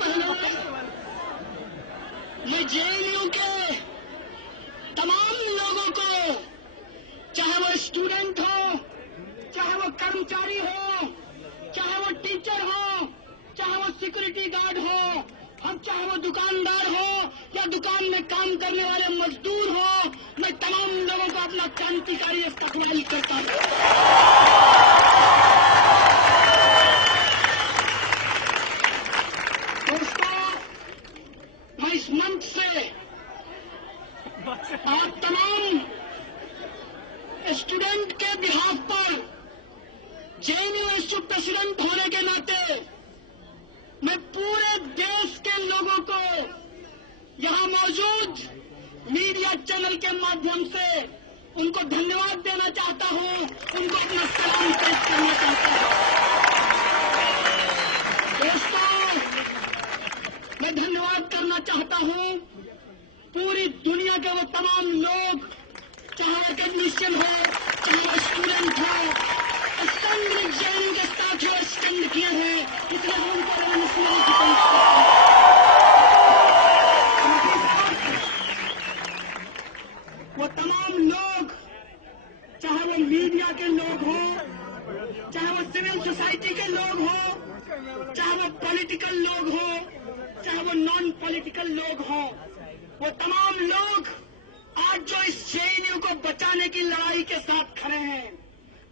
पहले मैं जेएनयू के तमाम लोगों को, चाहे वो स्टूडेंट हो, चाहे वो कर्मचारी हो, चाहे वो टीचर हो, चाहे वो सिक्योरिटी गार्ड हो, हम चाहे वो दुकानदार हो या दुकान में काम करने वाले मजदूर हो, मैं तमाम लोगों को अपना क्रांतिकारी इस्तकबाल करता हूं। दोस्तों, मैं इस मंच से आप तमाम स्टूडेंट के बिहाफ पर जेएनयू इंस्टीट्यूट प्रेसिडेंट होने के नाते मैं पूरे देश के लोगों को यहां मौजूद मीडिया चैनल के माध्यम से उनको धन्यवाद देना चाहता हूं, उनको अपना सलाम पेश करना चाहता हूं। दोस्तों, मैं धन्यवाद करना चाहता हूं पूरी दुनिया के वो तमाम लोग, चाहे एकेडमिशियन हो, चाहे वो स्टूडेंट हो, स्टैंड जेएनयू के साथ जो स्टैंड किए हैं, इसलिए हम उनको वो तमाम लोग, चाहे वो मीडिया के लोग हो, चाहे वो सिविल सोसाइटी के लोग हो, चाहे वो पॉलिटिकल लोग हो, चाहे वो नॉन पॉलिटिकल लोग हो, वो तमाम लोग आज जो इस जेएनयू को बचाने की लड़ाई के साथ खड़े हैं,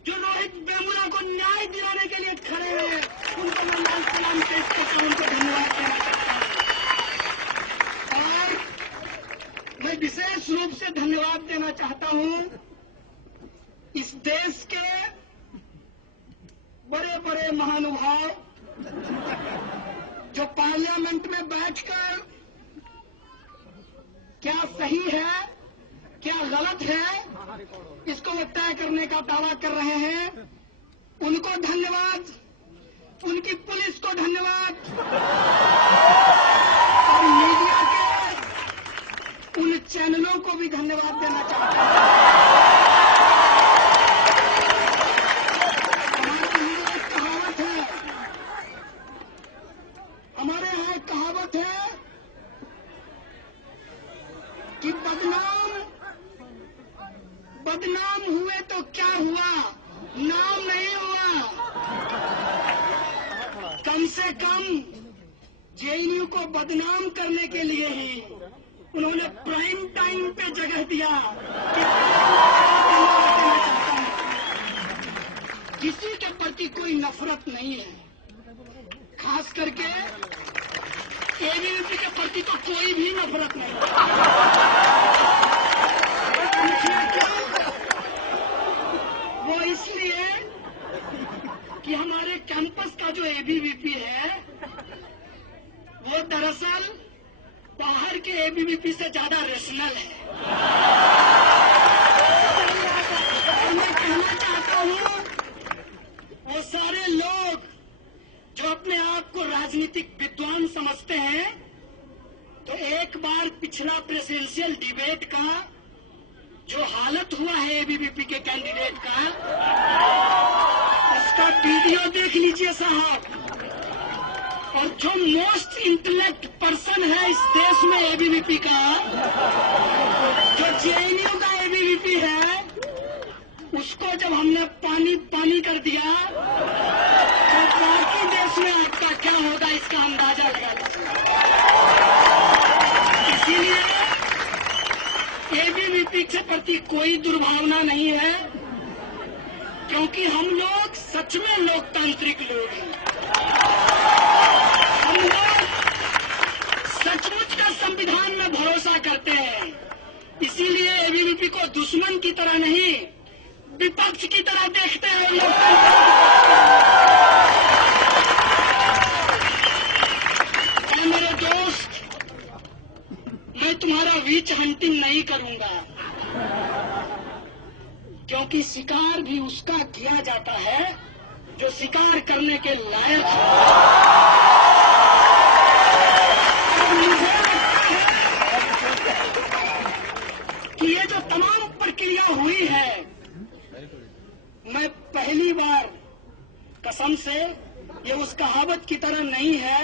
जो रोहित वेमुला को न्याय दिलाने के लिए खड़े हैं, उनको मैं लाल सलाम पेश करता हूं, उनको धन्यवाद देना चाहता हूं। और मैं विशेष रूप से धन्यवाद देना चाहता हूं इस देश के बड़े बड़े महानुभाव जो पार्लियामेंट में बैठकर क्या सही है, क्या गलत है, इसको वो तय करने का दावा कर रहे हैं। उनको धन्यवाद, उनकी पुलिस को धन्यवाद और मीडिया के उन चैनलों को भी धन्यवाद देना चाहता हूं। हमारे यहाँ एक कहावत है कि बदनाम हुए तो क्या हुआ, नाम नहीं हुआ। कम से कम जेएनयू को बदनाम करने के लिए ही उन्होंने प्राइम टाइम पे जगह दिया कि किसी के प्रति कोई नफरत नहीं है, खास करके एबीवीपी के प्रति तो कोई भी नफरत नहीं है। वो इसलिए कि हमारे कैंपस का जो एबीवीपी है वो दरअसल बाहर के एबीवीपी से ज्यादा रेशनल है। मैं कहना चाहता हूं वो सारे लोग जो अपने आप को राजनीतिक विद्वान समझते हैं, तो एक बार पिछला प्रेसिडेंशियल डिबेट का जो हालत हुआ है एबीवीपी के कैंडिडेट का, उसका वीडियो देख लीजिए साहब। और जो मोस्ट इंटेलेक्ट पर्सन है इस देश में एबीवीपी का, जो जेएनयू का एबीवीपी है, उसको जब हमने पानी पानी कर दिया तो बाकी देश में आपका क्या होगा इसका अंदाजा लगा लीजिए। इसीलिए एबीवीपी के प्रति कोई दुर्भावना नहीं है, क्योंकि हम लोग सच में लोकतांत्रिक लोग हैं। हम लोग सचमुच का संविधान में भरोसा करते हैं। इसीलिए एबीवीपी को दुश्मन की तरह नहीं, विपक्ष की तरह देखते हैं लोकतंत्र। मेरे दोस्त, मैं तुम्हारा वीच हंटिंग नहीं करूंगा, क्योंकि शिकार भी उसका किया जाता है जो शिकार करने के लायक है। मुझे लगता है कि ये जो तमाम प्रक्रिया हुई है, मैं पहली बार कसम से, ये उस कहावत की तरह नहीं है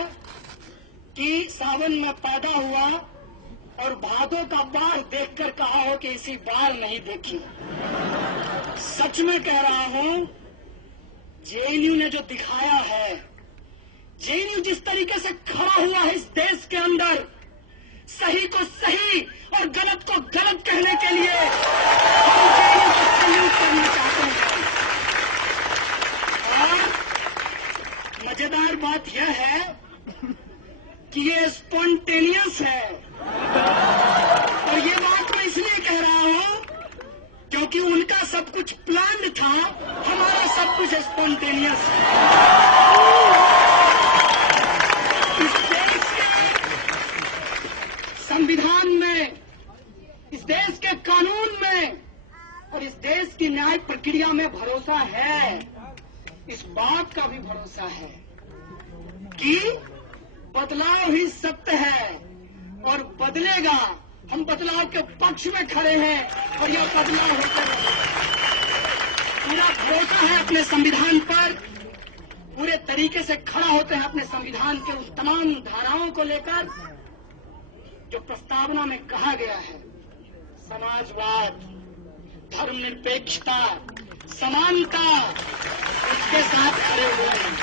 कि सावन में पैदा हुआ और भादों का बार देखकर कहा हो कि इसी बार नहीं देखी। सच में कह रहा हूं, जेएनयू ने जो दिखाया है, जेएनयू जिस तरीके से खड़ा हुआ है इस देश के अंदर, सही को सही और गलत को गलत कहने के लिए हम जेएनयू को सैल्यूट करना चाहते हैं। और मजेदार बात यह है कि ये स्पॉन्टेनियस है, और ये बात मैं इसलिए कह रहा हूं क्योंकि उनका सब कुछ प्लान्ड था, हमारा सब कुछ स्पॉन्टेनियस है। इस देश के संविधान में, इस देश के कानून में और इस देश की न्याय प्रक्रिया में भरोसा है। इस बात का भी भरोसा है कि बदलाव ही सत्य है और बदलेगा। हम बदलाव के पक्ष में खड़े हैं और यह बदलाव होकर पूरा भरोसा है अपने संविधान पर, पूरे तरीके से खड़ा होते हैं अपने संविधान के उस तमाम धाराओं को लेकर जो प्रस्तावना में कहा गया है। समाजवाद, धर्मनिरपेक्षता, समानता, उसके साथ खड़े हुए हैं।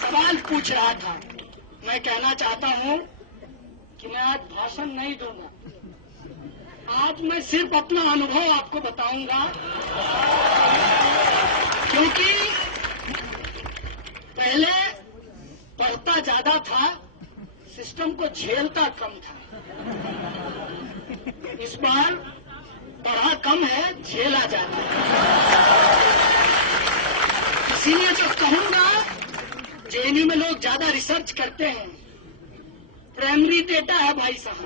सवाल पूछ रहा था, मैं कहना चाहता हूं कि मैं आज भाषण नहीं दूंगा, आज मैं सिर्फ अपना अनुभव आपको बताऊंगा, क्योंकि पहले पढ़ता ज्यादा था, सिस्टम को झेलता कम था। इस बार पढ़ा कम है, झेला ज्यादा है। इसीलिए जो कहूंगा, जेएनयू में लोग ज्यादा रिसर्च करते हैं, प्राइमरी डेटा है भाई साहब,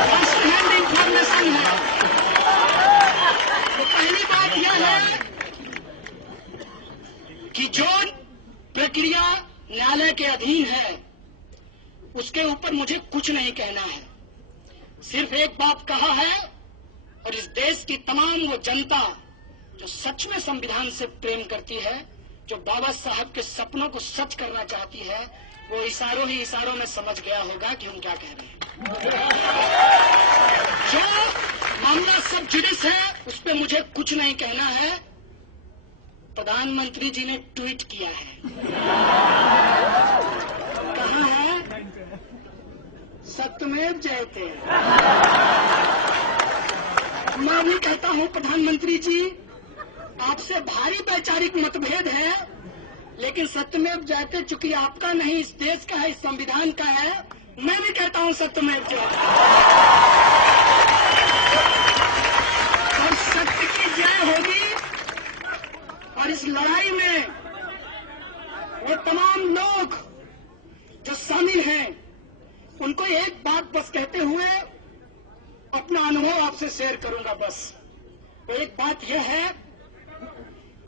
फर्स्ट हैंड इंफॉर्मेशन है। तो पहली बात यह है कि जो प्रक्रिया न्यायालय के अधीन है उसके ऊपर मुझे कुछ नहीं कहना है। सिर्फ एक बात कहा है, और इस देश की तमाम वो जनता जो सच में संविधान से प्रेम करती है, जो बाबा साहब के सपनों को सच करना चाहती है, वो इशारों ही इशारों में समझ गया होगा कि हम क्या कह रहे हैं। जो मामला सब जुडिस है उस पर मुझे कुछ नहीं कहना है। प्रधानमंत्री जी ने ट्वीट किया है, कहा है, सत्यमेव जयते। मैं भी कहता हूं प्रधानमंत्री जी, आपसे भारी वैचारिक मतभेद है, लेकिन सत्यमेव जयते चूंकि आपका नहीं, इस देश का है, इस संविधान का है, मैं भी कहता हूं सत्यमेव जयते। और सत्य की जय होगी। और इस लड़ाई में वो तमाम लोग जो शामिल हैं, उनको एक बात बस कहते हुए अपना अनुभव आपसे शेयर करूंगा। बस वो एक बात यह है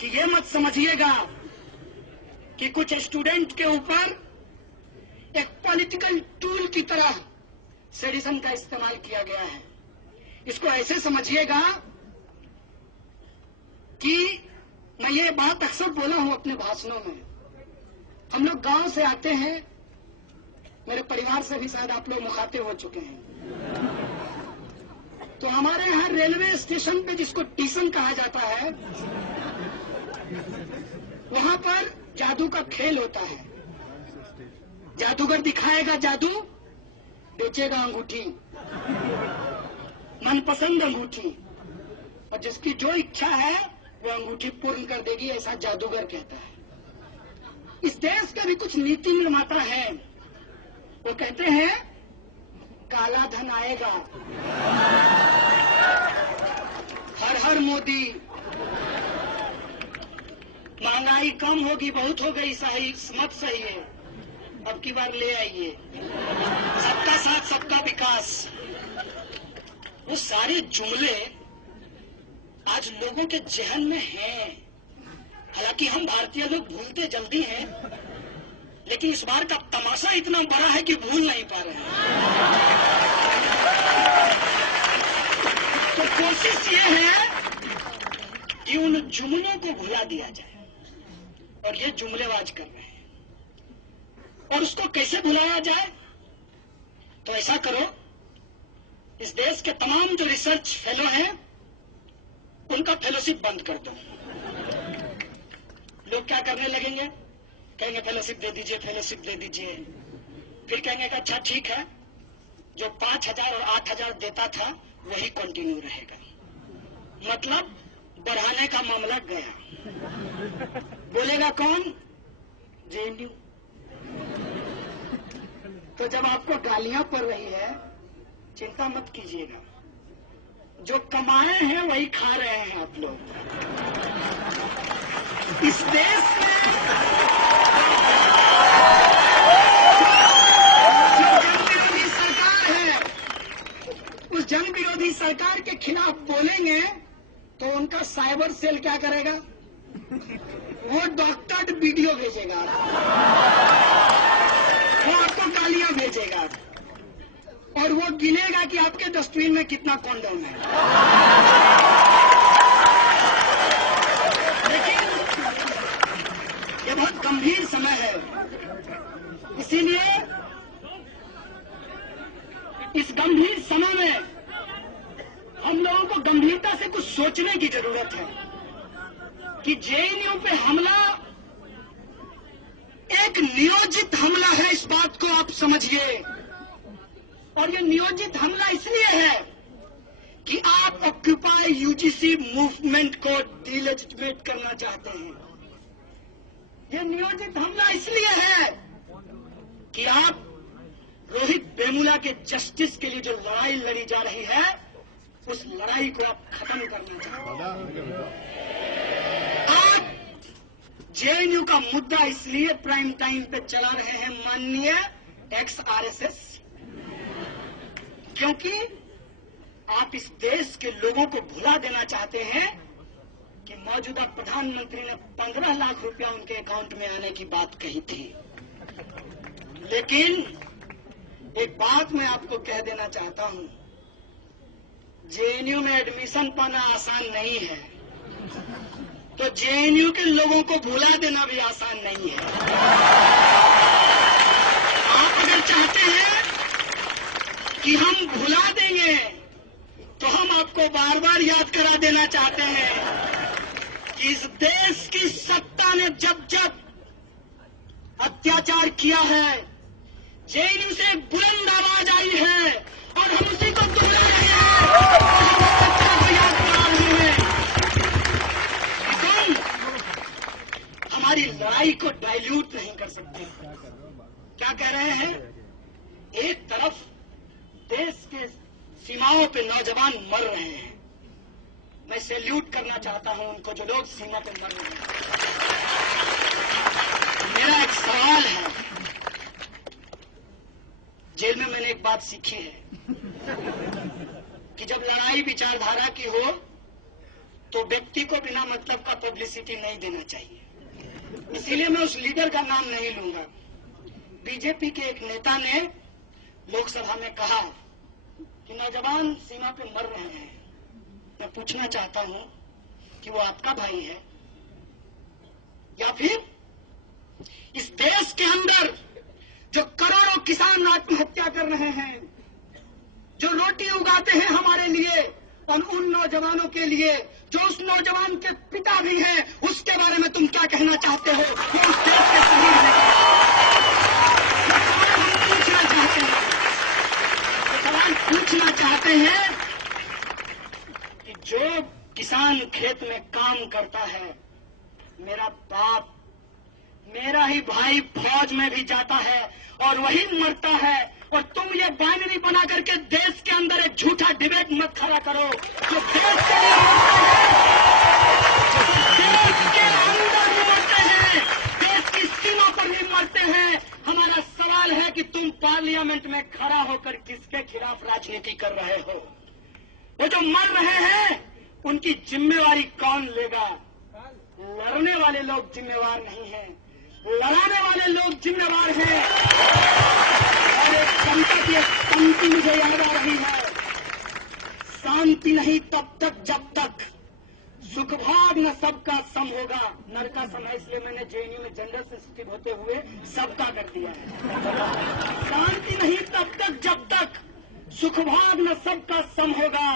कि ये मत समझिएगा कि कुछ स्टूडेंट के ऊपर एक पॉलिटिकल टूल की तरह सेडिशन का इस्तेमाल किया गया है। इसको ऐसे समझिएगा कि मैं ये बात अक्सर बोला हूं अपने भाषणों में, हम लोग गांव से आते हैं, मेरे परिवार से भी शायद आप लोग मुखातिब हो चुके हैं। तो हमारे यहाँ रेलवे स्टेशन पे, जिसको स्टेशन कहा जाता है, वहां पर जादू का खेल होता है। जादूगर दिखाएगा जादू, बेचेगा अंगूठी, मनपसंद अंगूठी, और जिसकी जो इच्छा है वो अंगूठी पूर्ण कर देगी, ऐसा जादूगर कहता है। इस देश के भी कुछ नीति निर्माता हैं, वो कहते हैं काला धन आएगा, हर हर मोदी, महंगाई कम होगी, बहुत हो गई, सही मत सही है, अब की बार ले आइए, सबका साथ सबका विकास। वो सारे जुमले आज लोगों के जहन में हैं। हालांकि हम भारतीय लोग भूलते जल्दी हैं, लेकिन इस बार का तमाशा इतना बड़ा है कि भूल नहीं पा रहे हैं। तो कोशिश ये है कि उन जुमलों को भुला दिया जाए, और ये जुमलेबाज कर रहे हैं। और उसको कैसे भुलाया जाए? तो ऐसा करो, इस देश के तमाम जो रिसर्च फेलो हैं उनका फेलोशिप बंद कर दो। लोग क्या करने लगेंगे? कहेंगे फेलोशिप दे दीजिए, फेलोशिप दे दीजिए। फिर कहेंगे कि अच्छा ठीक है, जो 5,000 और 8,000 देता था वही कंटिन्यू रहेगा। मतलब बढ़ाने का मामला गया। बोलेगा कौन? जेएनयू। तो जब आपको गालियां पड़ रही है, चिंता मत कीजिएगा, जो कमाए हैं वही खा रहे हैं आप लोग। इस देश में जो जन विरोधी सरकार है, उस जन विरोधी सरकार के खिलाफ बोलेंगे तो उनका साइबर सेल क्या करेगा? वो डॉक्टर वीडियो भेजेगा, वो आपको गालियां भेजेगा और वो गिनेगा कि आपके डस्टबिन में कितना कॉन्डोम है। लेकिन ये बहुत गंभीर समय है, इसीलिए इस गंभीर समय में हम लोगों को गंभीरता से कुछ सोचने की जरूरत है कि जेएनयू पे हमला एक नियोजित हमला है, इस बात को आप समझिए। और ये नियोजित हमला इसलिए है कि आप ऑक्यूपाई यूजीसी मूवमेंट को डिलेजिटिमेट करना चाहते हैं। ये नियोजित हमला इसलिए है कि आप रोहित वेमुला के जस्टिस के लिए जो लड़ाई लड़ी जा रही है, उस लड़ाई को आप खत्म करना चाहते हैं। आप जेएनयू का मुद्दा इसलिए प्राइम टाइम पे चला रहे हैं माननीय एक्स-आरएसएस, क्योंकि आप इस देश के लोगों को भुला देना चाहते हैं कि मौजूदा प्रधानमंत्री ने 15 लाख रुपया उनके अकाउंट में आने की बात कही थी। लेकिन एक बात मैं आपको कह देना चाहता हूं, जेएनयू में एडमिशन पाना आसान नहीं है, तो जेएनयू के लोगों को भुला देना भी आसान नहीं है। आप अगर चाहते हैं कि हम भुला देंगे, तो हम आपको बार बार याद करा देना चाहते हैं कि इस देश की सत्ता ने जब जब अत्याचार किया है, जेएनयू से एक बुलंद आवाज आई है और हम उसी को दोहरा रहे हैं और हम उस सत्ता को याद करा रहे हैं। तुम हमारी लड़ाई को डाइल्यूट नहीं कर सकते। क्या कह रहे हैं? एक तरफ देश के सीमाओं पे नौजवान मर रहे हैं, मैं सैल्यूट करना चाहता हूं उनको जो लोग सीमा पे मर रहे हैं। मेरा एक सवाल है, जेल में मैंने एक बात सीखी है कि जब लड़ाई विचारधारा की हो तो व्यक्ति को बिना मतलब का पब्लिसिटी नहीं देना चाहिए। इसीलिए मैं उस लीडर का नाम नहीं लूंगा। बीजेपी के एक नेता ने लोकसभा में कहा कि नौजवान सीमा पे मर रहे हैं। मैं पूछना चाहता हूं कि वो आपका भाई है या फिर इस देश के अंदर जो करोड़ों किसान आत्महत्या कर रहे हैं, जो रोटी उगाते हैं हमारे लिए और उन नौजवानों के लिए जो उस नौजवान के पिता भी हैं, उसके बारे में तुम क्या कहना चाहते हो? वो उस देश के शहीद हैं। ये सवाल हम पूछना चाहते हैं। ये सवाल पूछना चाहते हैं कि जो किसान खेत में काम करता है, मेरा बाप, मेरा ही भाई फौज में भी जाता है और वही मरता है, और तुम ये बाइनरी बना करके देश के अंदर एक झूठा डिबेट मत खड़ा करो। जो देश के लिए देश के अंदर भी मरते हैं, देश की सीमा पर भी मरते हैं। हमारा सवाल है कि तुम पार्लियामेंट में खड़ा होकर किसके खिलाफ राजनीति कर रहे हो? वो जो मर रहे हैं उनकी जिम्मेवारी कौन लेगा? लड़ने वाले लोग जिम्मेवार नहीं हैं, लड़ाने वाले लोग जिम्मेवार हैं। और एक कविता की एक पंक्ति मुझे याद आ रही है, शांति नहीं तब तक जब तक सुखभाग न सबका सम होगा। नर का सम है, इसलिए मैंने जेएनयू में जनरल सेंसिटिव होते हुए सबका कर दिया है। शांति नहीं तब तक जब तक सुखभाग न सबका सम होगा,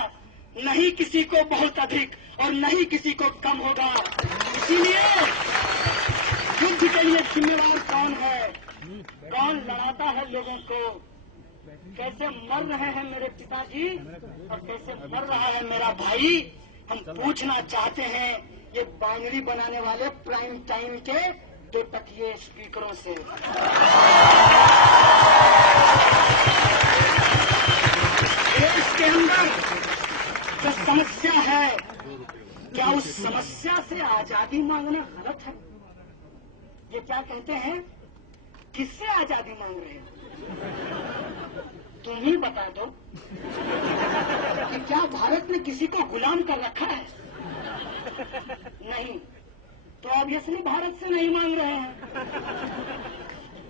नहीं किसी को बहुत अधिक और नहीं किसी को कम होगा। इसीलिए युद्ध के लिए जिम्मेवार कौन है, कौन लड़ाता है लोगों को, कैसे मर रहे हैं मेरे पिताजी और कैसे मर रहा है मेरा भाई, हम पूछना चाहते हैं ये बांगड़ी बनाने वाले प्राइम टाइम के 2 टकिए स्पीकरों से। देश के अंदर जो समस्या है, क्या उस समस्या से आजादी मांगना गलत है? ये क्या कहते हैं, किससे आजादी मांग रहे हो? तुम ही बता दो कि क्या भारत ने किसी को गुलाम कर रखा है? नहीं, तो ऑब्वियसली भारत से नहीं मांग रहे हैं।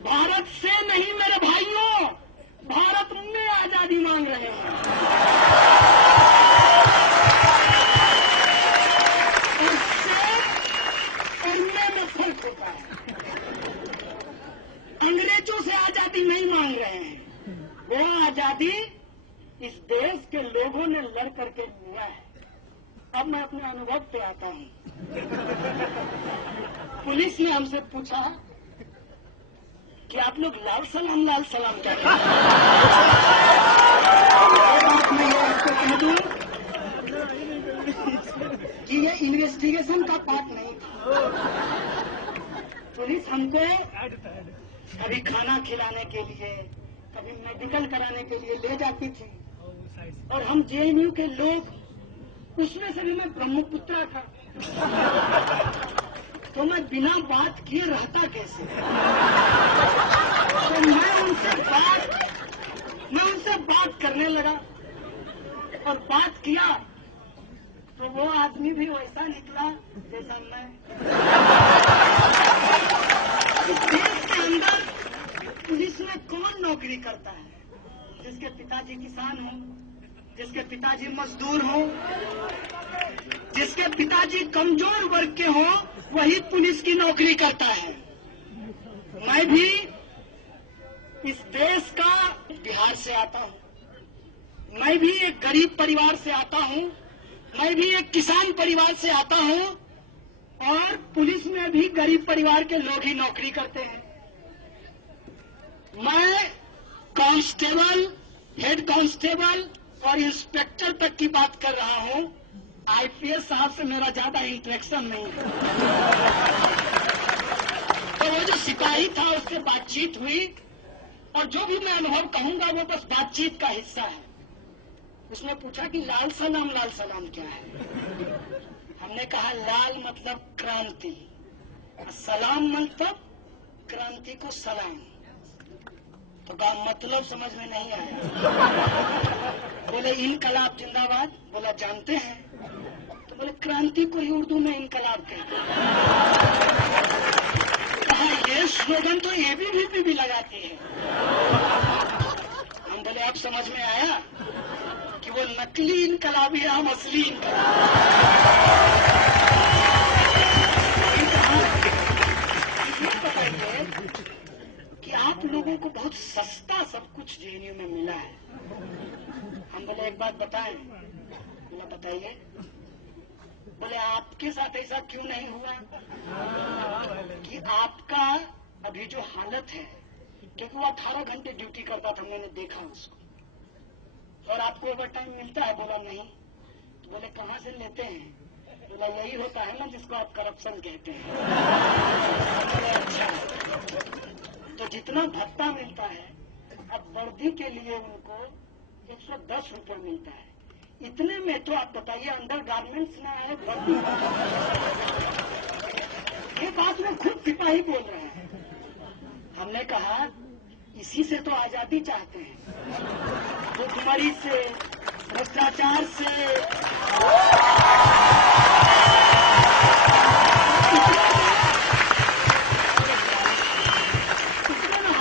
भारत से नहीं मेरे भाइयों, भारत में आजादी मांग रहे हैं। उससे करने में फर्क होता है। अंग्रेजों से आजादी नहीं मांग रहे हैं, वो आजादी इस देश के लोगों ने लड़ करके लिया है। अब मैं अपने अनुभव पे आता हूं। पुलिस ने हमसे पूछा कि आप लोग लाल सलाम क्या कहते हैं? मैं ये आपको कह दूं कि ये इन्वेस्टिगेशन का पार्ट नहीं था। पुलिस हमको कभी खाना खिलाने के लिए, कभी मेडिकल कराने के लिए ले जाती थी, और हम जेएनयू के लोग, उसमें से भी मैं ब्रह्मपुत्रा था, तो मैं बिना बात किए रहता कैसे? तो मैं उनसे बात करने लगा और बात किया तो वो आदमी भी वैसा निकला जैसा मैं। देश के अंदर पुलिस में कौन नौकरी करता है? जिसके पिताजी किसान हो, जिसके पिताजी मजदूर हो, जिसके पिताजी कमजोर वर्ग के हो, वही पुलिस की नौकरी करता है। मैं भी इस देश का बिहार से आता हूं, मैं भी एक गरीब परिवार से आता हूं, मैं भी एक किसान परिवार से आता हूं, और पुलिस में भी गरीब परिवार के लोग ही नौकरी करते हैं। मैं कांस्टेबल, हेड कांस्टेबल और इंस्पेक्टर तक की बात कर रहा हूं। आईपीएस साहब से मेरा ज्यादा इंटरेक्शन नहीं है। तो वो जो सिपाही था उससे बातचीत हुई, और जो भी मैं अनुभव कहूंगा वो बस बातचीत का हिस्सा है। उसने पूछा कि लाल सलाम क्या है? हमने कहा लाल मतलब क्रांति, सलाम मतलब क्रांति को सलाम। तो का मतलब समझ में नहीं आया। बोले इनकलाब जिंदाबाद। बोला जानते हैं? तो बोले क्रांति को ही उर्दू में इनकलाब कहते हैं। कहा ये स्लोगन तो एबीवीपी भी लगाती है। हम बोले अब समझ में आया कि वो नकली इनकलाबी है, हम असली कि आप लोगों को बहुत सस्ता सब कुछ जेएनयू में मिला है। हम बोले एक बात बताएं। बोला बताइए। बोले आपके साथ ऐसा क्यों नहीं हुआ कि आपका अभी जो हालत है, क्योंकि वो 18 घंटे ड्यूटी करता था, मैंने देखा उसको, और आपको ओवर टाइम मिलता है? बोला नहीं। तो बोले कहाँ से लेते हैं? बोला यही होता है ना जिसको आप करप्शन कहते हैं। अच्छा, तो जितना भत्ता मिलता है, अब वर्दी के लिए उनको 110 रुपये मिलता है। इतने में तो आप बताइए अंडर गारमेंट्स में आए वर्दी। ये बात में खुद सिपाही बोल रहे हैं। हमने कहा इसी से तो आजादी चाहते हैं, भुखमरी से, भ्रष्टाचार से।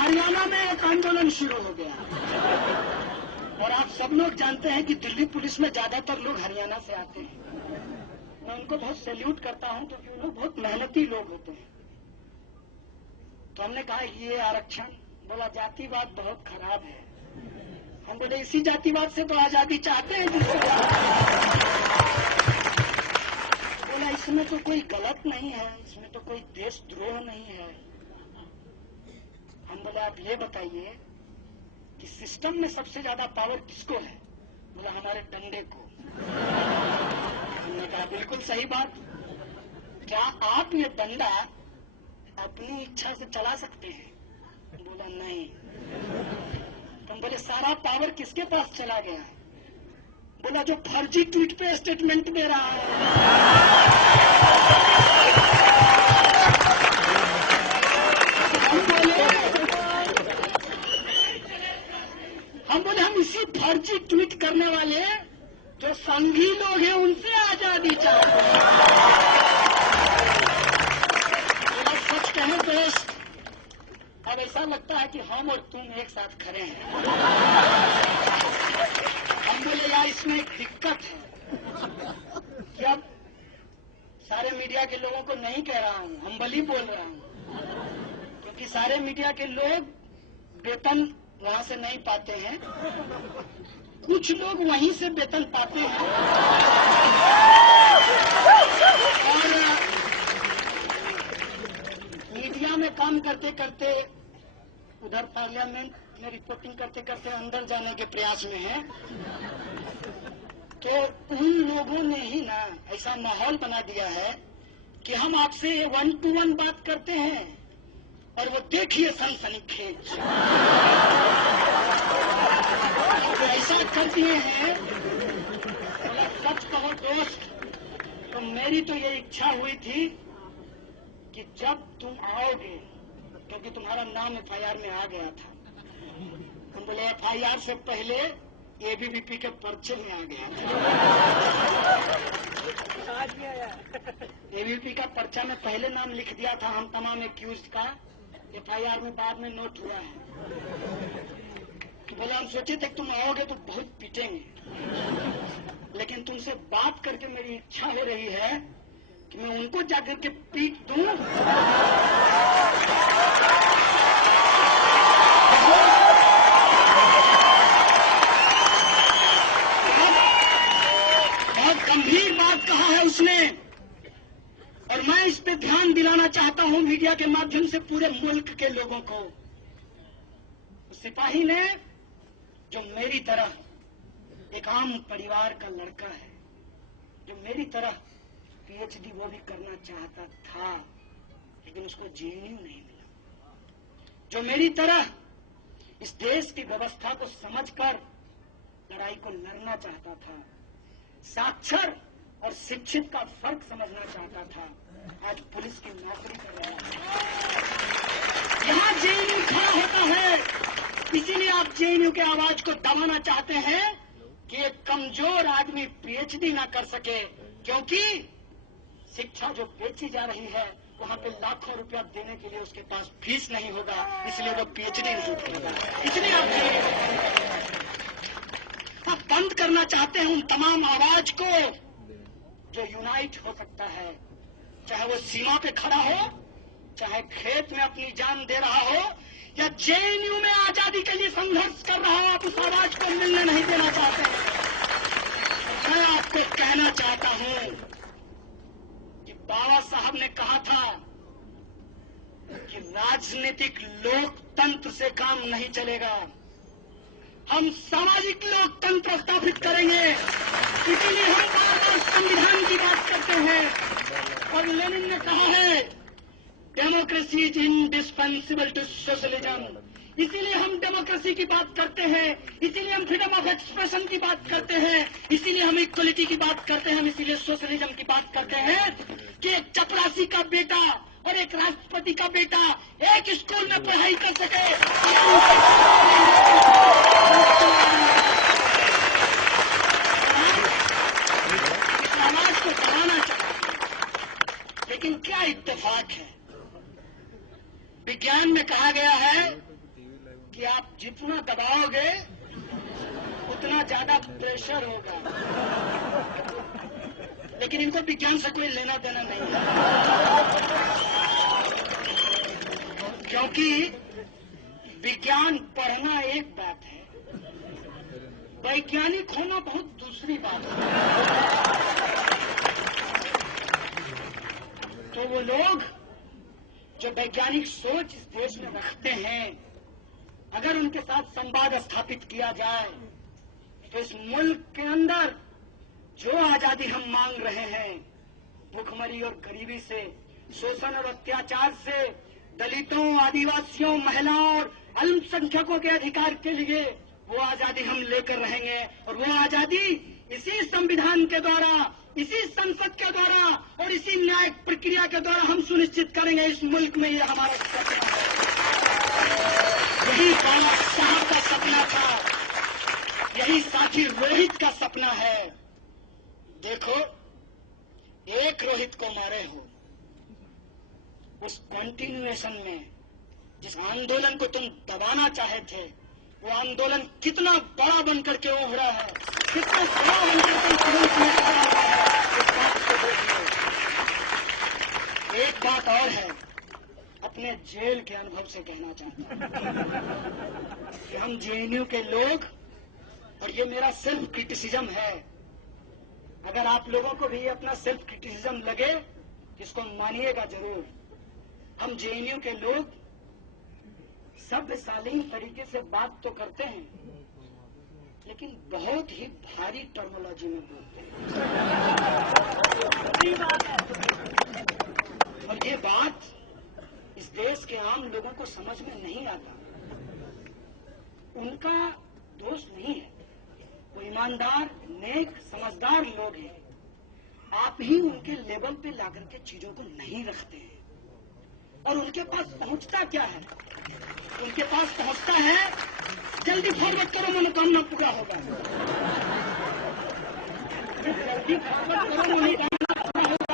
हरियाणा में एक आंदोलन शुरू हो गया, और आप सब लोग जानते हैं कि दिल्ली पुलिस में ज्यादातर लोग हरियाणा से आते हैं। मैं उनको बहुत सैल्यूट करता हूं क्योंकि वो लोग बहुत मेहनती लोग होते हैं। तो हमने कहा ये आरक्षण, बोला जातिवाद बहुत खराब है। हम बोले इसी जातिवाद से तो आजादी चाहते हैं जिससे। बोला इसमें तो कोई गलत नहीं है, इसमें तो कोई देशद्रोह नहीं है। हम बोले आप ये बताइए कि सिस्टम में सबसे ज्यादा पावर किसको है? बोला हमारे डंडे को। हमने कहा बिल्कुल सही बात। क्या आप ये डंडा अपनी इच्छा से चला सकते हैं? बोला नहीं। हम बोले सारा पावर किसके पास चला गया? बोला जो फर्जी ट्वीट पे स्टेटमेंट दे रहा है। हम बोले हम इसी फर्जी ट्वीट करने वाले जो संघी लोग हैं उनसे आजादी चाहते हैं। सच कहें दोस्त, अब ऐसा लगता है कि हम और तुम एक साथ खड़े हैं। हम बोले यार इसमें एक दिक्कत है कि अब सारे मीडिया के लोगों को नहीं कह रहा हूं, हम्बली बोल रहा हूं, क्योंकि सारे मीडिया के लोग वेतन वहां से नहीं पाते हैं, कुछ लोग वहीं से वेतन पाते हैं। और मीडिया में काम करते करते उधर पार्लियामेंट में रिपोर्टिंग करते करते अंदर जाने के प्रयास में है। तो उन लोगों ने ही ना ऐसा माहौल बना दिया है कि हम आपसे 1-to-1 बात करते हैं और वो देखिए सनसनीखेज ऐसा कर दिए हैं। बोला सच कहो दोस्त, तो मेरी तो ये इच्छा हुई थी कि जब तुम आओगे, क्योंकि तुम्हारा नाम FIR में आ गया था। हम बोले FIR से पहले ABVP के पर्चे में आ गया था। ABVP का पर्चा में पहले नाम लिख दिया था हम तमाम एक्यूज्ड का, FIR में बाद में नोट हुआ है। तो बोला हम सोचे थे तुम आओगे तो बहुत पीटेंगे, लेकिन तुमसे बात करके मेरी इच्छा हो रही है कि मैं उनको जाकर के पीट दूं। बहुत गंभीर बात कहा है उसने, और मैं इस पे ध्यान दिलाना चाहता हूं मीडिया के माध्यम से पूरे मुल्क के लोगों को। सिपाही ने, जो मेरी तरह एक आम परिवार का लड़का है, जो मेरी तरह PhD वो भी करना चाहता था, लेकिन उसको JNU नहीं मिला, जो मेरी तरह इस देश की व्यवस्था को समझकर लड़ाई को लड़ना चाहता था, साक्षर और शिक्षित का फर्क समझना चाहता था, आज पुलिस की नौकरी कर रहा है। यहाँ JNU खड़ा होता है, इसीलिए आप JNU के आवाज को दबाना चाहते हैं कि एक कमजोर आदमी PhD ना कर सके, क्योंकि शिक्षा जो बेची जा रही है वहां पे लाखों रुपया देने के लिए उसके पास फीस नहीं होगा, इसलिए वो PhD नहीं करेगा। इसलिए आप बंद करना चाहते हैं उन तमाम आवाज को जो यूनाइट हो सकता है, चाहे वो सीमा पे खड़ा हो, चाहे खेत में अपनी जान दे रहा हो, या JNU में आजादी के लिए संघर्ष कर रहा हो। आप उस आवाज को मिलने नहीं देना चाहते हैं। मैं आपको कहना चाहता हूं कि बाबा साहब ने कहा था कि राजनीतिक लोकतंत्र से काम नहीं चलेगा, हम सामाजिक लोकतंत्र स्थापित करेंगे। इसीलिए हम बार बार संविधान की बात करते हैं, और लेनिन ने कहा है democracy is indispensable to socialism. इसीलिए हम डेमोक्रेसी की बात करते हैं, इसीलिए हम फ्रीडम ऑफ एक्सप्रेशन की बात करते हैं, इसीलिए हम इक्वलिटी की बात करते हैं, हम इसीलिए सोशलिज्म की बात करते हैं कि एक चपरासी का बेटा और एक राष्ट्रपति का बेटा एक स्कूल में पढ़ाई कर सके। समाज को बढ़ाना चाहिए, लेकिन क्या इत्तेफाक है, विज्ञान में कहा गया है कि आप जितना दबाओगे उतना ज्यादा प्रेशर होगा। लेकिन इनको विज्ञान से कोई लेना देना नहीं है, क्योंकि विज्ञान पढ़ना एक बात है, वैज्ञानिक होना बहुत दूसरी बात है। तो वो लोग जो वैज्ञानिक सोच इस देश में रखते हैं, अगर उनके साथ संवाद स्थापित किया जाए तो इस मुल्क के अंदर जो आजादी हम मांग रहे हैं, भूखमरी और गरीबी से, शोषण और अत्याचार से, दलितों, आदिवासियों, महिलाओं और अल्पसंख्यकों के अधिकार के लिए वो आजादी हम लेकर रहेंगे। और वो आजादी इसी संविधान के द्वारा, इसी संसद के द्वारा और इसी न्यायिक प्रक्रिया के द्वारा हम सुनिश्चित करेंगे। इस मुल्क में ये हमारा सपना है। यही बाबा साहब का सपना था, यही साथी रोहित का सपना है। देखो, एक रोहित को मारे हो, उस कंटिन्यूएशन में जिस आंदोलन को तुम दबाना चाहे थे, वो आंदोलन कितना बड़ा बनकर के उभरा है, कितना बड़ा बनकर के इस बात को देखिए। एक बात और है, अपने जेल के अनुभव से कहना चाहता हूं कि हम जेएनयू के लोग, और ये मेरा सेल्फ क्रिटिसिज्म है, अगर आप लोगों को भी अपना सेल्फ क्रिटिसिज्म लगे, इसको मानिएगा जरूर। हम जेएनयू के लोग सभ्य शालीन तरीके से बात तो करते हैं, लेकिन बहुत ही भारी टर्मोलॉजी में बोलते हैं। और ये बात इस देश के आम लोगों को समझ में नहीं आता। उनका दोष नहीं है, वो ईमानदार, नेक, समझदार लोग हैं। आप ही उनके लेवल पे लाकर के चीजों को नहीं रखते हैं। और उनके पास पहुंचता क्या है? उनके पास पहुंचता है, जल्दी फॉरवर्ड करो, मनोकामना पूरा होगा। जल्दी फॉरवर्ड करो, मनोकामना पूरा होगा।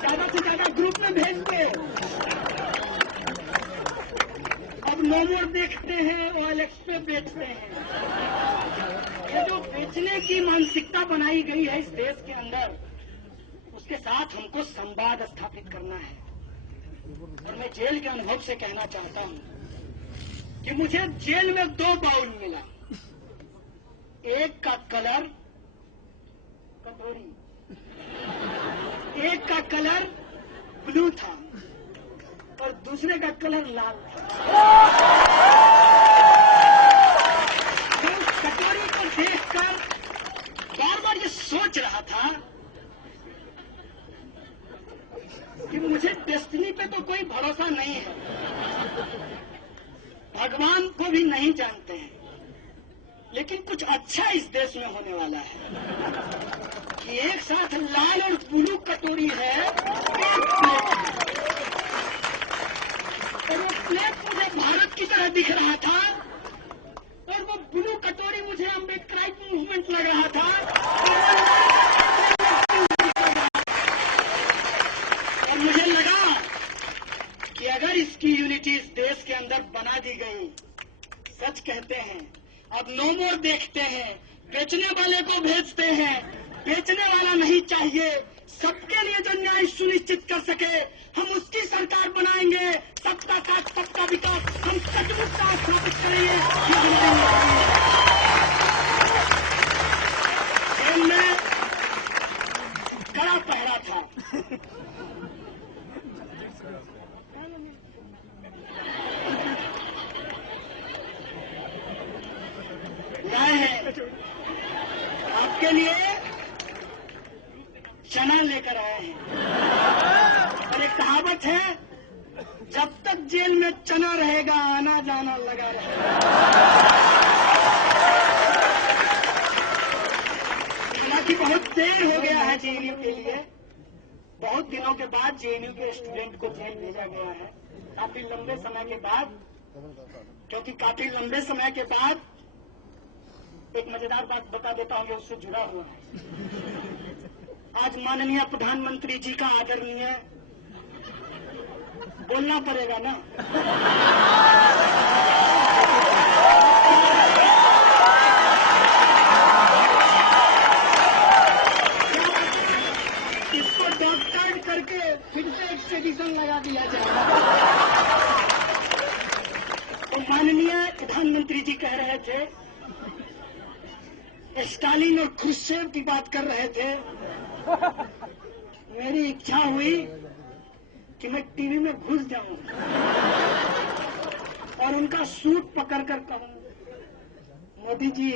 ज्यादा से ज्यादा ग्रुप में भेज दो। अब नो मोर देखते हैं, OLX पे बेचते हैं। ये जो बेचने की मानसिकता बनाई गई है इस देश के अंदर, उसके साथ हमको संवाद स्थापित करना है। और मैं जेल के अनुभव से कहना चाहता हूं कि मुझे जेल में 2 बाउल मिला। एक का कलर कटोरी, एक का कलर ब्लू था और दूसरे का कलर लाल था। मैं उस कटोरी को देखकर बार बार ये सोच रहा था कि मुझे डेस्टिनी पे तो कोई भरोसा नहीं है, भगवान को भी नहीं जानते हैं, लेकिन कुछ अच्छा इस देश में होने वाला है कि एक साथ लाल और ब्लू कटोरी है, एक प्लेट, और वो प्लेट मुझे भारत की तरह दिख रहा था और वो ब्लू कटोरी मुझे अम्बेडकराइट मूवमेंट लग रहा था। और मुझे लगा कि अगर इसकी यूनिटी इस देश के अंदर बना दी गई, सच कहते हैं, अब नो मोर देखते हैं, बेचने वाले को भेजते हैं, बेचने वाला नहीं चाहिए, सबके लिए जो न्याय सुनिश्चित कर सके, हम उसकी सरकार बनाएंगे। सबका साथ, सबका विकास, हम सचमुच साथ स्थापित करेंगे। ये हमारी जेल में कड़ा पहरा था। लाए हैं आपके लिए, चना लेकर आए हैं। और एक कहावत है, जब तक जेल में चना रहेगा, आना जाना लगा रहेगा। हालांकि बहुत देर हो गया है जेएनयू के लिए, बहुत दिनों के बाद जेएनयू के स्टूडेंट को जेल भेजा गया है, काफी लंबे समय के बाद। क्योंकि काफी लंबे समय के बाद एक मजेदार बात बता देता हूँ, उससे जुड़ा हुआ है। आज माननीय प्रधानमंत्री जी का आदरणीय बोलना पड़ेगा ना, प्रधानमंत्री जी कह रहे थे, स्टालिन और खुर्शेव की बात कर रहे थे। मेरी इच्छा हुई कि मैं टीवी में घुस जाऊं और उनका सूट पकड़कर कहूं, मोदी जी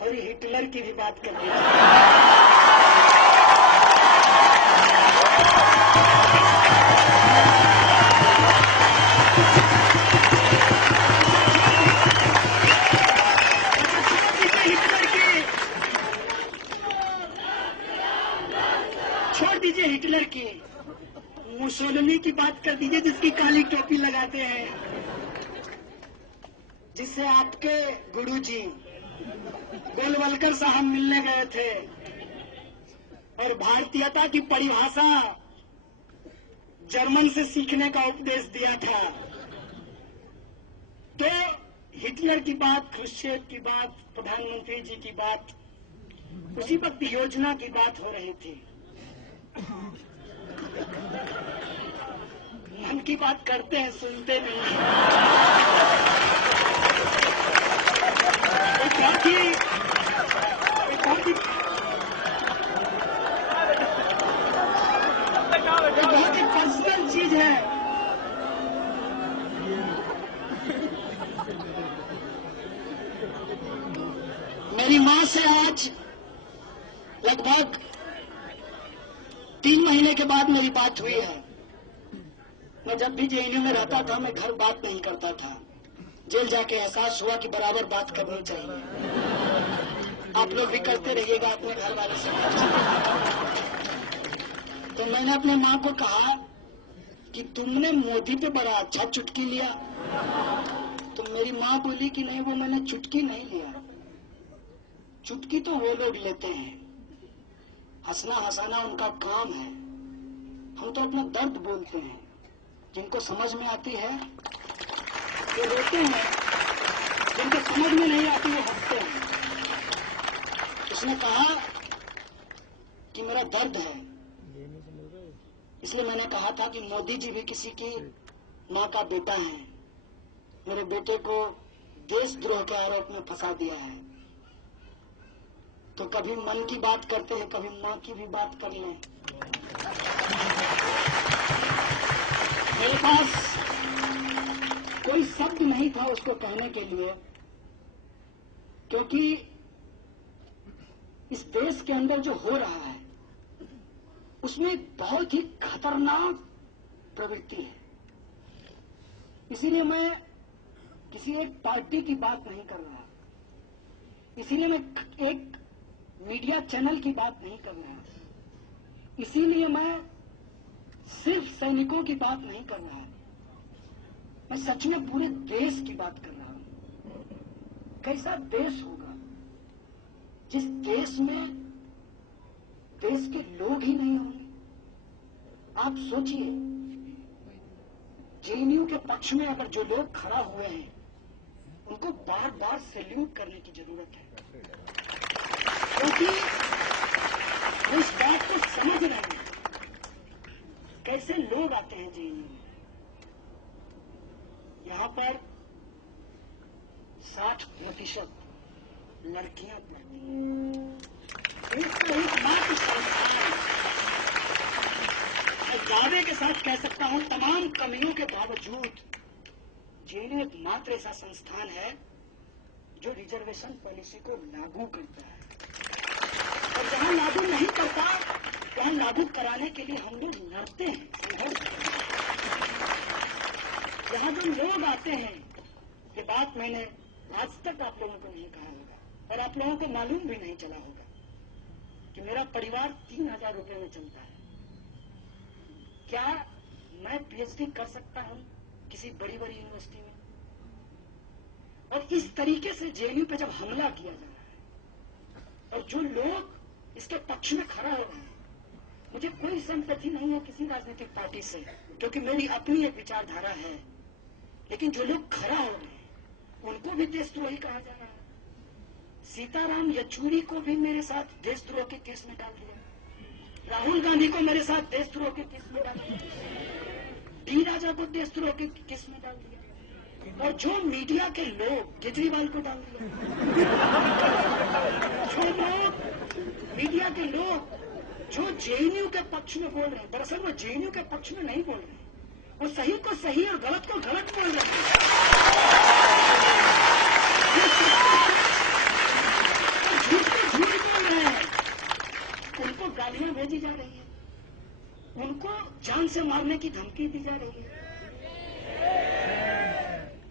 थोड़ी हिटलर की भी बात कर दी। छोड़ दीजिए हिटलर की, मुसोलिनी की बात कर दीजिए, जिसकी काली टोपी लगाते हैं, जिससे आपके गुरुजी गोलवलकर साहब मिलने गए थे और भारतीयता की परिभाषा जर्मन से सीखने का उपदेश दिया था। तो हिटलर की बात, खुर्शेव की बात, प्रधानमंत्री जी की बात, उसी वक्त योजना की बात हो रही थी। मन की बात करते हैं, सुनते नहीं हैं। एक बहुत ही पर्सनल चीज है। मेरी मां से आज लगभग 3 महीने के बाद मेरी बात हुई है। मैं जब भी जेएनयू में रहता था, मैं घर बात नहीं करता था। जेल जाके एहसास हुआ कि बराबर बात करनी चाहिए। आप लोग भी करते रहिएगा अपने घर वाले से। तो मैंने अपने माँ को कहा कि तुमने मोदी पे बड़ा अच्छा चुटकी लिया। तो मेरी माँ बोली कि नहीं, वो मैंने चुटकी नहीं लिया। चुटकी तो वो लोग लेते हैं, हंसना हंसाना उनका काम है। हम तो अपना दर्द बोलते हैं। जिनको समझ में आती है वो रोते हैं, जिनको समझ में नहीं आती वो हंसते हैं। उसने कहा कि मेरा दर्द है, इसलिए मैंने कहा था कि मोदी जी भी किसी की माँ का बेटा है। मेरे बेटे को देशद्रोह के आरोप में फंसा दिया है। तो कभी मन की बात करते हैं, कभी माँ की भी बात कर लें। मेरे पास कोई शब्द नहीं था उसको कहने के लिए, क्योंकि इस देश के अंदर जो हो रहा है उसमें बहुत ही खतरनाक प्रवृत्ति है। इसीलिए मैं किसी एक पार्टी की बात नहीं कर रहा, इसीलिए मैं एक मीडिया चैनल की बात नहीं कर रहा, इसीलिए मैं सिर्फ सैनिकों की बात नहीं कर रहा, मैं सच में पूरे देश की बात कर रहा हूं। कैसा देश होगा जिस देश में देश के लोग ही नहीं होंगे? आप सोचिए, जेएनयू के पक्ष में अगर जो लोग खड़ा हुए हैं उनको बार बार सैल्यूट करने की जरूरत है, क्योंकि वो इस बात को समझ रहे हैं कैसे लोग आते हैं जेएनयू में। यहां पर 60% लड़कियां पढ़ती हैं। एकमात्र संस्थान, मैं दावे के साथ कह सकता हूं, तमाम कमियों के बावजूद जेएनयू एकमात्र ऐसा संस्थान है जो रिजर्वेशन पॉलिसी को लागू करता है। और जहां लागू नहीं करता वहां लागू कराने के लिए हम लोग लड़ते हैं, संघर्ष करते हैं। यहाँ जो लोग आते हैं, ये बात मैंने आज तक आप लोगों को नहीं कहा होगा और आप लोगों को मालूम भी नहीं चला होगा कि मेरा परिवार 3,000 रुपए में चलता है। क्या मैं पीएचडी कर सकता हूं किसी बड़ी बड़ी यूनिवर्सिटी में? और इस तरीके से जेएनयू पे जब हमला किया जा रहा है और जो लोग इसके पक्ष में खड़ा हो रहे हैं, मुझे कोई संपत्ति नहीं है किसी राजनीतिक पार्टी से, क्योंकि मेरी अपनी एक विचारधारा है, लेकिन जो लोग खड़ा हो रहे हैं उनको भी देशद्रोही कहा जा रहा है। सीताराम येचुरी को भी मेरे साथ देशद्रोह के केस में डाल दिया, राहुल गांधी को मेरे साथ देशद्रोह के केस में डाल दिया, डी राजा को देशद्रोह के केस में डाल दिया। और जो मीडिया के लोग केजरीवाल को डाल दिया, जो लोग मीडिया के लोग जो जेएनयू के पक्ष में बोल रहे हैं, दरअसल वो जेएनयू के पक्ष में नहीं बोल रहे हैं, वो सही को सही और गलत को गलत बोल रहे हैं, झूठ को झूठ बोल रहे हैं, उनको गालियां भेजी जा रही है, उनको जान से मारने की धमकी दी जा रही है।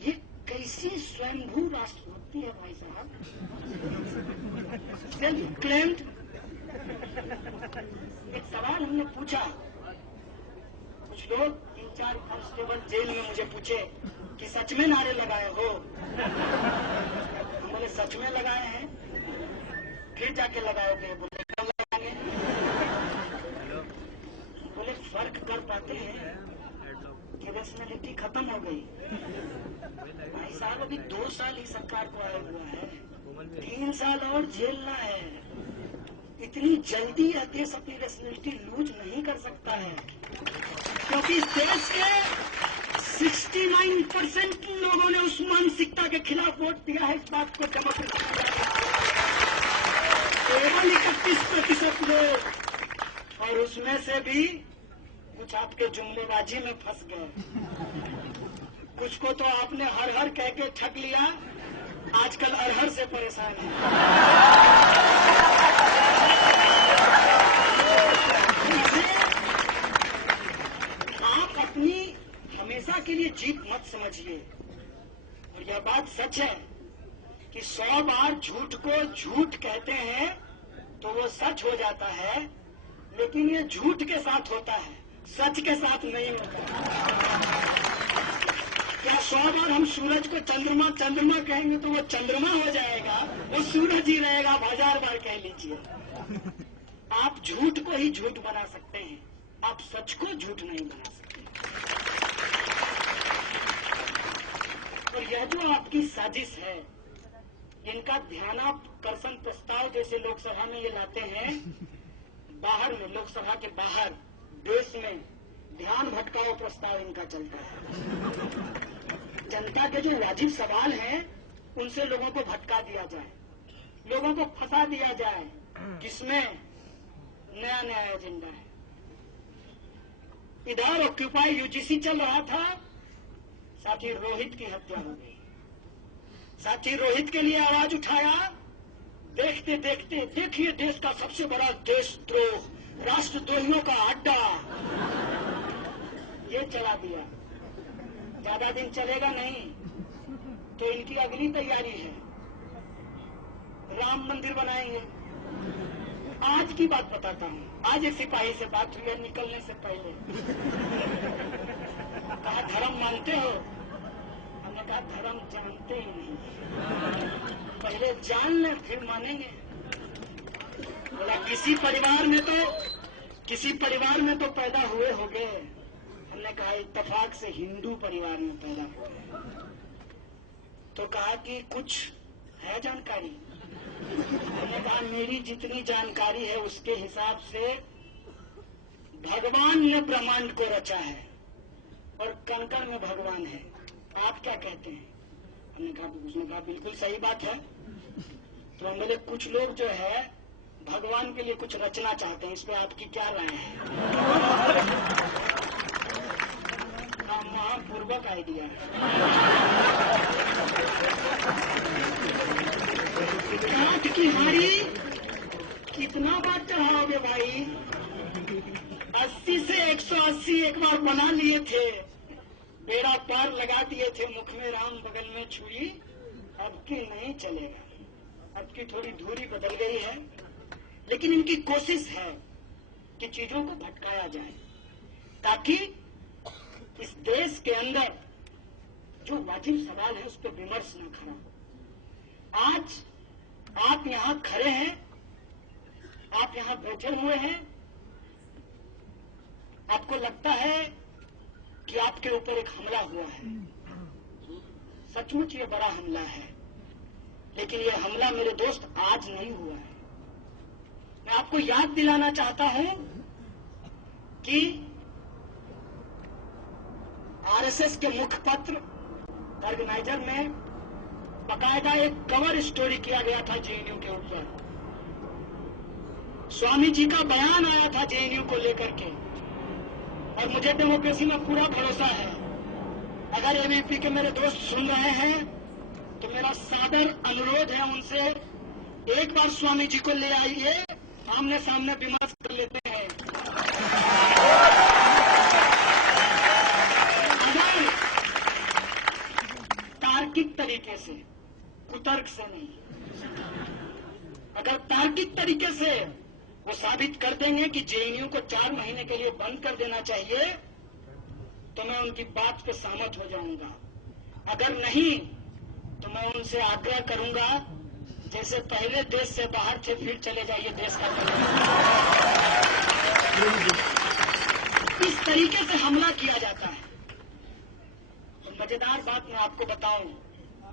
ये कैसी स्वयंभू राष्ट्रभक्ति है भाई साहब, सेल्फ क्लेम्ड। एक सवाल हमने पूछा, कुछ लोग 3-4 कांस्टेबल जेल में मुझे पूछे कि सच में नारे लगाए हो? हम बोले सच में लगाए हैं। फिर जाके लगाओगे? बोले कब लगाएंगे? बोले फर्क कर पाते हैं कि रेशनैलिटी खत्म हो गई। भाई साहब अभी 2 साल ही सरकार को आया हुआ है, 3 साल और झेलना है। इतनी जल्दी यह देश अपनी रेशनैलिटी लूज नहीं कर सकता है, क्योंकि इस देश के 69% लोगों ने उस मानसिकता के खिलाफ वोट दिया है। इस बात को डेमोक्रेसी केवल 31% लोग, और उसमें से भी कुछ आपके जुमलेबाजी में फंस गए, कुछ को तो आपने हर हर कह के ठग लिया, आजकल अरहर से परेशान है। आप अपनी हमेशा के लिए जीत मत समझिए, और यह बात सच है कि 100 बार झूठ को झूठ कहते हैं तो वो सच हो जाता है, लेकिन ये झूठ के साथ होता है, सच के साथ नहीं होता। क्या 100 बार हम सूरज को चंद्रमा चंद्रमा कहेंगे तो वो चंद्रमा हो जाएगा, वो सूरज ही रहेगा। 1000 बार कह लीजिए, आप झूठ को ही झूठ बना सकते हैं, आप सच को झूठ नहीं बना सकते। और यह जो आपकी साजिश है, इनका ध्यानाकर्षण प्रस्ताव जैसे लोकसभा में ये लाते हैं, बाहर में, लोकसभा के बाहर देश में ध्यान भटकाओ प्रस्ताव इनका चलता है। जनता के जो वाजिब सवाल हैं उनसे लोगों को भटका दिया जाए, लोगों को फंसा दिया जाए, जिसमें नया नया एजेंडा है। इधर ऑक्यूपाई यूजीसी चल रहा था, साथी रोहित की हत्या हो गई। साथी रोहित के लिए आवाज उठाया, देखते देखते देखिए देश का सबसे बड़ा देशद्रोह, राष्ट्रद्रोहियों का अड्डा, ये चला दिया। ज्यादा दिन चलेगा नहीं, तो इनकी अगली तैयारी है, राम मंदिर बनाएंगे। आज की बात बताता हूँ, आज एक सिपाही से बात हुई है निकलने से पहले। कहा धर्म मानते हो? हमने कहा धर्म जानते ही नहीं, पहले जान ले फिर मानेंगे। बोला किसी परिवार में तो पैदा हुए होंगे। हमने कहा इत्तेफाक से हिंदू परिवार में पैदा हुए। तो कहा कि कुछ है जानकारी? हमने कहा मेरी जितनी जानकारी है उसके हिसाब से भगवान ने ब्रह्मांड को रचा है और कण-कण में भगवान है, आप क्या कहते हैं? उसने कहा बिल्कुल सही बात है। तो हम बोले कुछ लोग जो है भगवान के लिए कुछ रचना चाहते हैं, इस पे आपकी क्या राय है? महापूर्वक आइडिया है। काठ की हारी कितना बार चढ़ाओगे भाई? 80 से 180 एक बार बना लिए थे, बेड़ा पार लगा दिए थे, मुख में राम बगल में छुरी, अब की नहीं चलेगा। अब की थोड़ी दूरी बदल गई है, लेकिन इनकी कोशिश है कि चीजों को भटकाया जाए, ताकि इस देश के अंदर जो वाजिब सवाल है उस पर विमर्श न खड़ा हो। आज आप यहां खड़े हैं, आप यहां बैठे हुए हैं, आपको लगता है कि आपके ऊपर एक हमला हुआ है। सचमुच ये बड़ा हमला है, लेकिन ये हमला मेरे दोस्त आज नहीं हुआ है। मैं आपको याद दिलाना चाहता हूं कि आरएसएस के मुखपत्र ऑर्गेनाइजर में बकायदा एक कवर स्टोरी किया गया था जेएनयू के ऊपर। स्वामी जी का बयान आया था जेएनयू को लेकर के, और मुझे डेमोक्रेसी में पूरा भरोसा है। अगर एबीवीपी के मेरे दोस्त सुन रहे हैं तो मेरा सादर अनुरोध है उनसे, एक बार स्वामी जी को ले आइए, आमने सामने विमर्श कर लेते हैं। अगर तार्किक तरीके से, कुतर्क से नहीं, अगर तार्किक तरीके से वो साबित कर देंगे कि जेएनयू को 4 महीने के लिए बंद कर देना चाहिए, तो मैं उनकी बात पे सहमत हो जाऊंगा। अगर नहीं तो मैं उनसे आग्रह करूंगा, जैसे पहले देश से बाहर थे फिर चले जाइए देश का। इस तरीके से हमला किया जाता है। तो मजेदार बात मैं आपको बताऊं,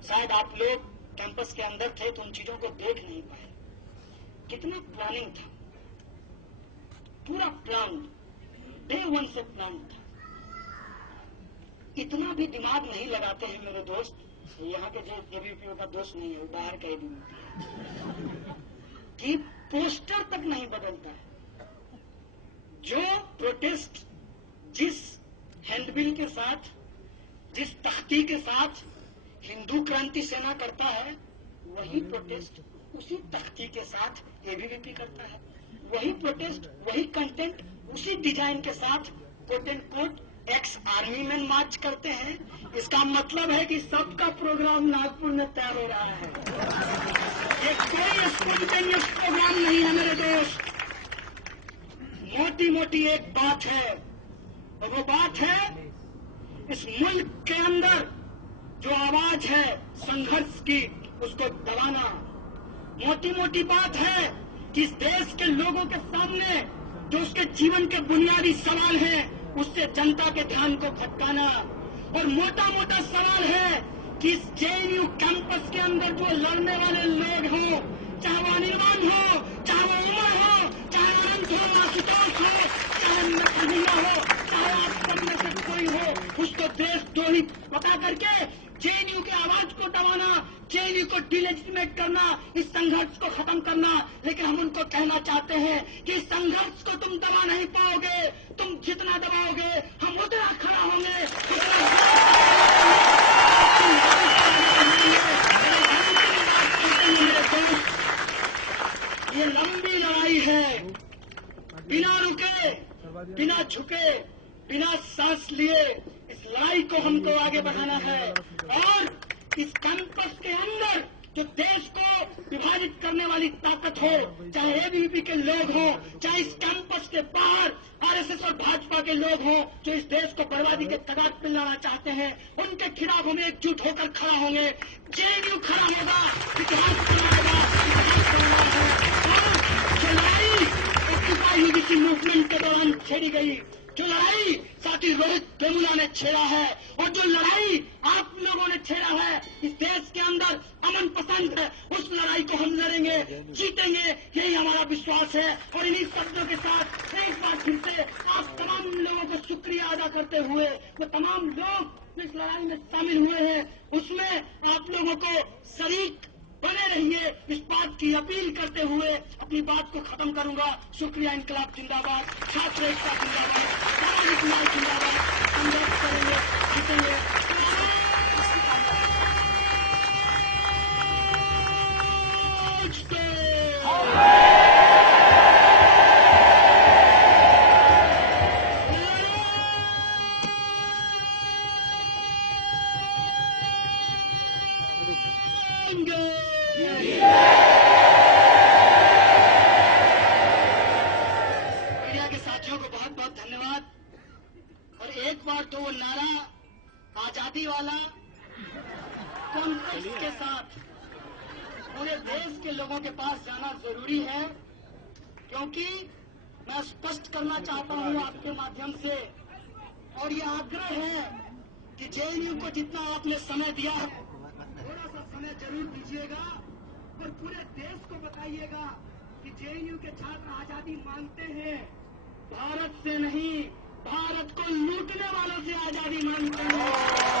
शायद आप लोग कैंपस के अंदर थे तो उन चीजों को देख नहीं पाए। कितना प्लानिंग था, पूरा प्लान, डे 1 से प्लान था। इतना भी दिमाग नहीं लगाते हैं मेरे दोस्त, यहाँ के जो एबीवीपी का दोस्त नहीं है, वो बाहर का एबीवीपी है, कि पोस्टर तक नहीं बदलता है। जो प्रोटेस्ट जिस हैंडबिल के साथ, जिस तख्ती के साथ हिंदू क्रांति सेना करता है, वही प्रोटेस्ट उसी तख्ती के साथ एबीवीपी करता है। वही प्रोटेस्ट, वही कंटेंट, उसी डिजाइन के साथ quote and quote ex army man march करते हैं। इसका मतलब है कि सबका प्रोग्राम नागपुर में तैयार हो रहा है। ये कोई स्पॉन्टेनियस प्रोग्राम नहीं है मेरे दोस्त। मोटी मोटी एक बात है, और वो बात है इस मुल्क के अंदर जो आवाज है संघर्ष की, उसको दबाना। मोटी मोटी बात है कि इस देश के लोगों के सामने जो उसके जीवन के बुनियादी सवाल हैं, उससे जनता के ध्यान को भटकाना। और मोटा मोटा सवाल है कि इस जेएनयू कैंपस के अंदर जो लड़ने वाले लोग हों, चाहे वो अनिर्बान हो, चाहे वो उमर हो, चाहे अनंत हो, आशुतोष हो, चाहे कन्हैया हो, चाहे आप सब में से कोई हो, उसको देशद्रोही बता करके जेएनयू की आवाज को दबाना, जेएनयू को डिलेजिटिमेट करना, इस संघर्ष को खत्म करना। लेकिन हम उनको कहना चाहते हैं कि इस संघर्ष को तुम दबा नहीं पाओगे। तुम जितना दबाओगे हम उतना खड़ा होंगे। ये लंबी लड़ाई है, बिना रुके, बिना झुके, बिना सांस लिए इस लड़ाई को हमको आगे बढ़ाना है। और इस कैंपस के अंदर जो देश को विभाजित करने वाली ताकत हो, चाहे एबीवीपी के लोग हों, चाहे इस कैंपस के बाहर आरएसएस और भाजपा के लोग हों, जो इस देश को बर्बादी के कगार पर लाना चाहते हैं, उनके खिलाफ हम एकजुट होकर खड़ा होंगे। जेएनयू खड़ा होगा, इतिहास बनाएगा, जो लड़ाई ऑक्युपाई यूबीसी मूवमेंट के दौरान छेड़ी गई, जो लड़ाई साथी रोहित वेमुला ने छेड़ा है, और जो लड़ाई आप लोगों ने छेड़ा है इस देश के अंदर अमन पसंद है, उस लड़ाई को हम लड़ेंगे, जीतेंगे, यही हमारा विश्वास है। और इन्हीं शब्दों के साथ एक बार फिर से आप तमाम लोगों को शुक्रिया अदा करते हुए, वो तमाम लोग इस लड़ाई में शामिल हुए हैं, उसमें आप लोगों को शरीक बने रहिए, इस बात की अपील करते हुए अपनी बात को खत्म करूंगा। शुक्रिया। इनकलाब जिंदाबाद, छात्र एकता जिंदाबाद, सामाजिक न्याय जिंदाबाद। संघर्ष करेंगे, जीतेंगे। मीडिया के साथियों को बहुत बहुत धन्यवाद। और एक बार तो वो नारा आजादी वाला कॉन्टेक्स्ट के साथ पूरे देश के लोगों के पास जाना जरूरी है, क्योंकि मैं स्पष्ट करना चाहता हूं आपके माध्यम से, और ये आग्रह है कि जेएनयू को जितना आपने समय दिया है, थोड़ा सा समय जरूर दीजिएगा और पूरे देश को बताइएगा कि जेएनयू के छात्र आजादी मांगते हैं, भारत से नहीं, भारत को लूटने वालों से आजादी मांगते हैं।